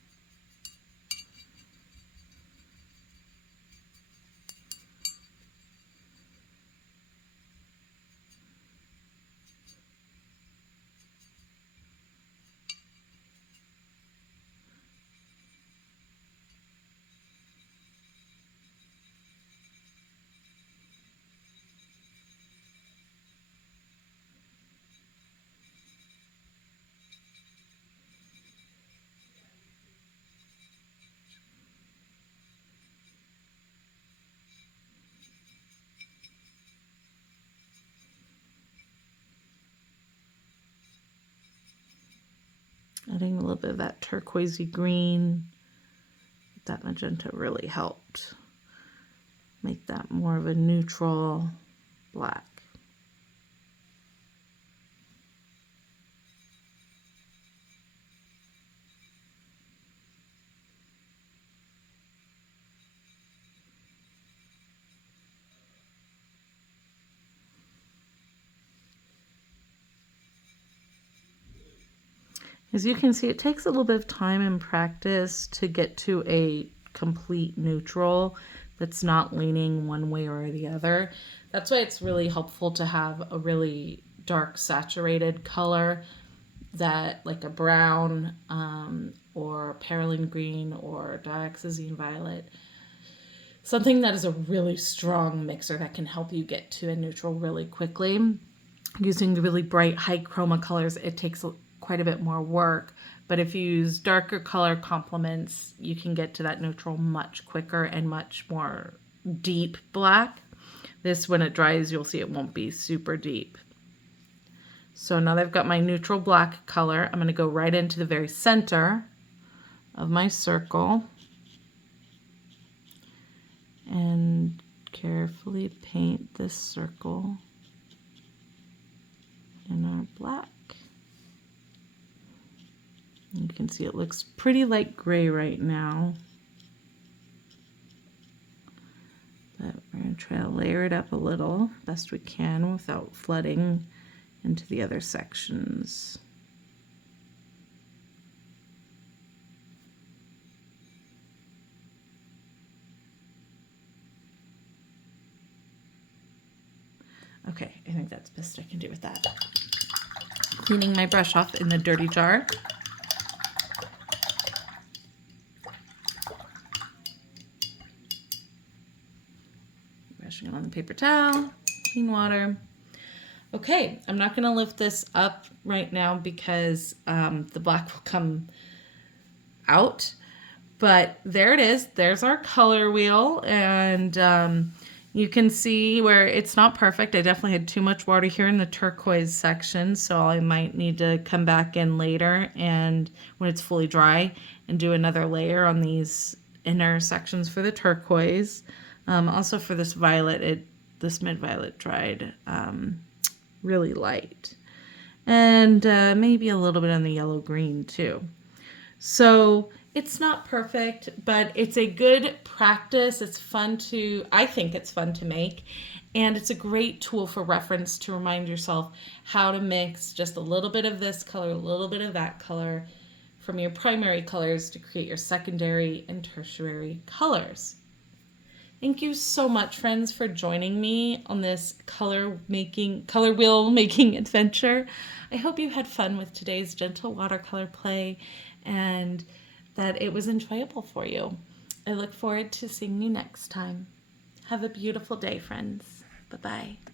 Adding a little bit of that turquoisey green. That magenta really helped make that more of a neutral black. As you can see, it takes a little bit of time and practice to get to a complete neutral that's not leaning one way or the other. That's why it's really helpful to have a really dark saturated color, that like a brown or perylene green or dioxazine violet. Something that is a really strong mixer that can help you get to a neutral really quickly. Using the really bright high chroma colors, it takes quite a bit more work. But if you use darker color complements, you can get to that neutral much quicker and much more deep black. This, when it dries, you'll see it won't be super deep. So now that I've got my neutral black color, I'm going to go right into the very center of my circle and carefully paint this circle in our black. You can see it looks pretty light gray right now, but we're going to try to layer it up a little best we can without flooding into the other sections. Okay, I think that's best I can do with that. Cleaning my brush off in the dirty jar. Brushing it on the paper towel, clean water. Okay, I'm not going to lift this up right now because the black will come out. But there it is. There's our color wheel. And you can see where it's not perfect. I definitely had too much water here in the turquoise section, so I might need to come back in later and when it's fully dry and do another layer on these inner sections for the turquoise. Also for this violet, this mid-violet dried really light. And maybe a little bit on the yellow-green too. So it's not perfect, but it's a good practice. It's fun I think it's fun to make. And it's a great tool for reference to remind yourself how to mix just a little bit of this color, a little bit of that color from your primary colors to create your secondary and tertiary colors. Thank you so much, friends, for joining me on this color wheel making adventure. I hope you had fun with today's gentle watercolor play and that it was enjoyable for you. I look forward to seeing you next time. Have a beautiful day, friends. Bye-bye.